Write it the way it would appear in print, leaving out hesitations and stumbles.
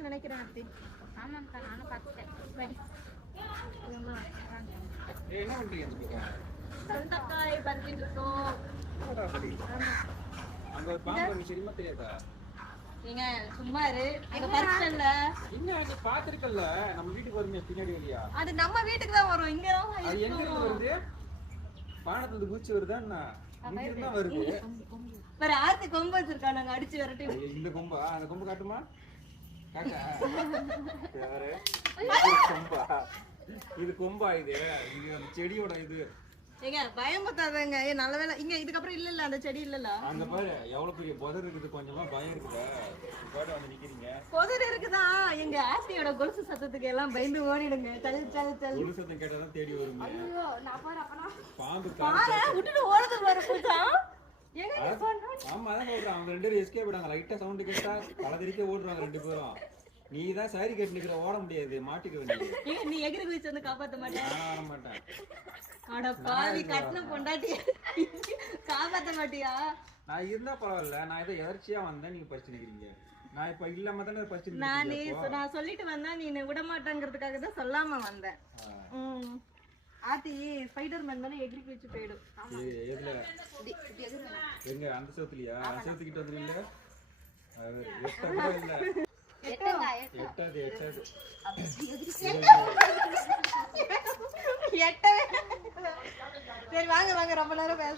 தான் நினைக்கிறேன் ஆர்த்தி. ஆமாக்கா நானும் பார்த்துட்டேன். என்ன பண்றீங்க? சொந்தக்காய் பறிச்சிட்டு இருக்கோம். அங்க ஒரு பாம்பு விஷயமா தெரியாதா? நீங்க சும்மா இரு. அங்க பறிச்சல. என்ன நீ பாத்துர்க்கல்ல நம்ம வீட்டுக்கு வருமே பின்னாடி வழியா? அது நம்ம வீட்டுக்கு தான் வரும். இங்க தான் அது எங்க இருந்து வருது? பானத்துல இருந்து குச்சி வருதான்னா? இங்க இருந்து தான் வருது. வேற ஆர்த்தி கொம்பு வச்சிருக்கா நாங்க அடிச்சு விரட்டி. இந்த கொம்பா? அந்த கொம்பு காட்டுமா? காட்டா. யாரு? கொம்பா. இது கொம்பா இது. இது அந்த செடியோட இது. ஏங்க பயம் பத்தாதங்க. நல்ல வேளை இங்க இதுக்கு அப்புறம் இல்ல அந்த செடி இல்லல. அங்க பாரு எவ்வளவு பெரிய புதர் இருக்குது கொஞ்சமா பயம் இருக்குல. பாரு வந்து நிக்கிறீங்க. புதர் இருக்குதா? எங்க ஆர்த்தியோட கொலுசு சத்தத்துக்கு எல்லாம் பயந்து ஓடிடுங்க. சல் சல் சல். கொலுசு சத்தம் கேட்டா தான் தேடி வருங்க. ஐயோ நான் பாரு அப்பனா பாம்பு பாரு விட்டுட்டு ஓடுது பாரு பூச்சா. ஏங்க நீ சொன்ன ஆமா அதான் சொல்றேன். அவங்க ரெண்டு பேரும் எஸ்கேப் ஆயிடுவாங்க. லைட்டா சவுண்ட் கேட்டா பலதறிக்க ஓடுறாங்க ரெண்டு பேரும். நீ தான் சாரி கட்டி நிக்கிற ஓட முடியாது மாட்டிக்க வேண்டியது. ஏங்க நீ எகிரி குதிச்சு வந்து காப்பாத்த மாட்டே. நான் வர மாட்டேன். அட பாவி கட்ன பொண்டாட்டி காப்பாத்த மாட்டியா? நான் இருந்தா பரவாயில்ல. நான் ஏதோ எதர்ச்சியா வந்தேன் நீங்க பறிச்சு நிக்கிறீங்க. நான் இப்ப இல்லாம தானே பறிச்சு நான் சொல்லிட்டு வந்தா நீ விட மாட்டேங்கிறதுக்காக தான் சொல்லாம வந்தேன். ஆத்தி ஸ்பைடர்மேன் தானே எகிரி குதிச்சு போயிடும். எதுல எங்க அந்த சோத்துலயா? அந்த சோத்துக்கிட்ட வந்துருவீங்க. எட்ட இல்ல எட்டாது சரி வாங்க ரொம்ப நேரம் பேச